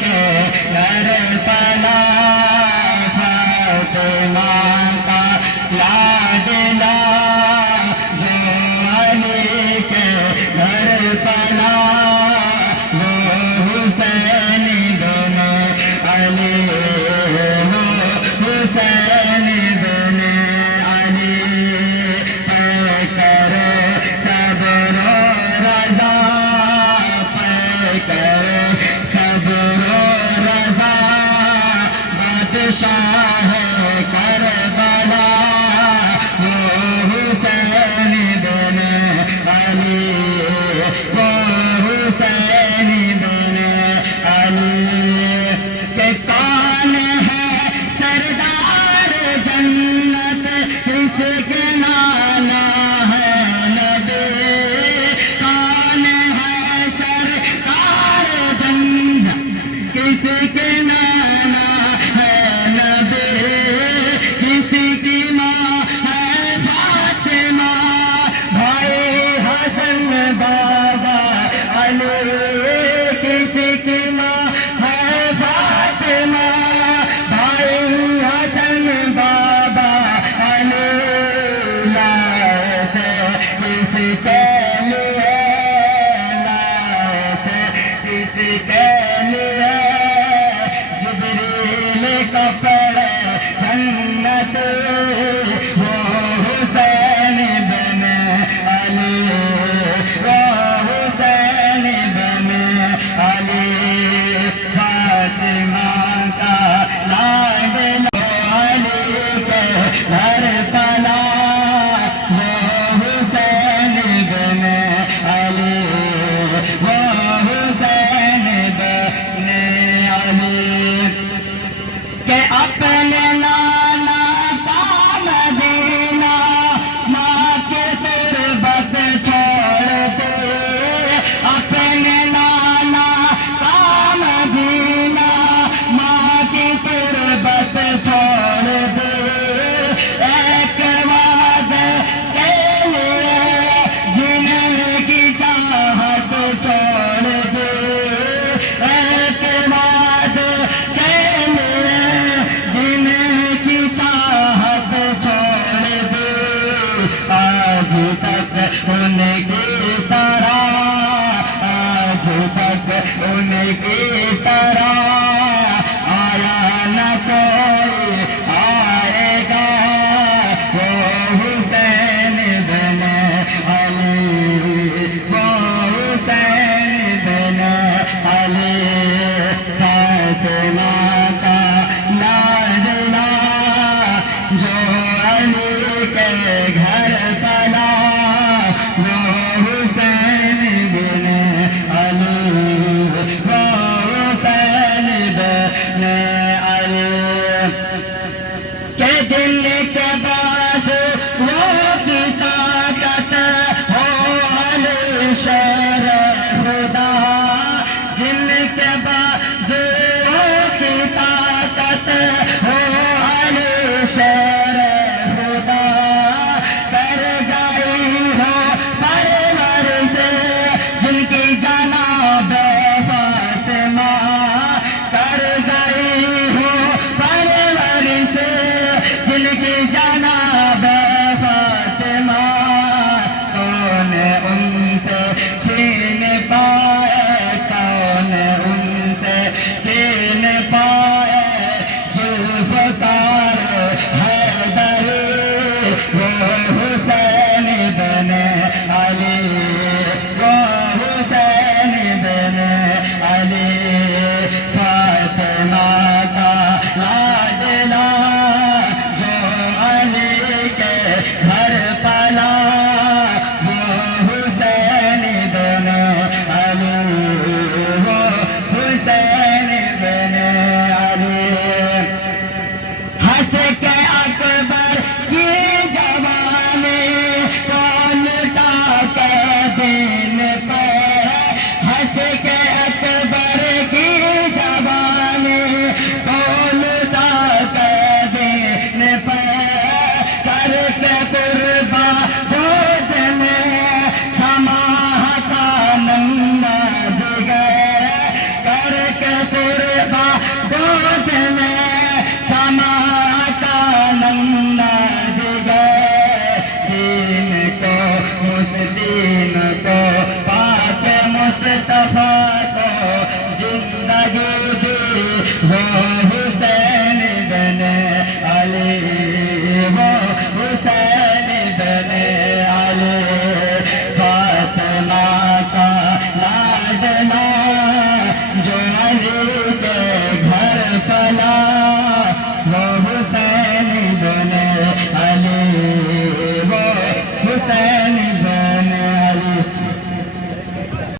के घर पला फातिमा का लाडला जो अली के घर पला वो हुसैन बिन अली हो हुसैन बिन अली पे करो सब्र रज़ा पे करो सब्र रज़ा बादशाह करबला वो हुसैन बिन अली वो हुसैन बिन अली के कौन है सरदार जन्नत इसके नाना है नबी कौन है सरदार जन्नत किसके नाना है नबी किसी की माँ है फातिमा भाई हसन बाबा अली किसी की माँ है फातिमा भाई हसन बाबा अली लाए थे किसके लिए लाए थे किसके लिए जिब्रील कपड़े जन्नत वो हुसैन बिन अली वो हुसैन बिन अली फातिमा का लाडला अली के घर पला वो हुसैन बिन अली वो हुसैन बिन अली के अपने नाना का मदीना माँ के तुरबत छोड़ दे अपने नाना का मदीना माँ की तुरबत छोड़ दे एक वादे के लिए जिंदगी चाहत छोड़ दे एक वादे के लिए जिंदगी चाहत छोड़ दे आज तक उनकी तरह आज तक उनकी तरह आया न कोई आएगा वो हुसैन बिन अली वो हुसैन बिन अली फातिमा का लाडला जो अली के घर पला वो हुसैन बिन अली वो हुसैन बिन अली के जिनके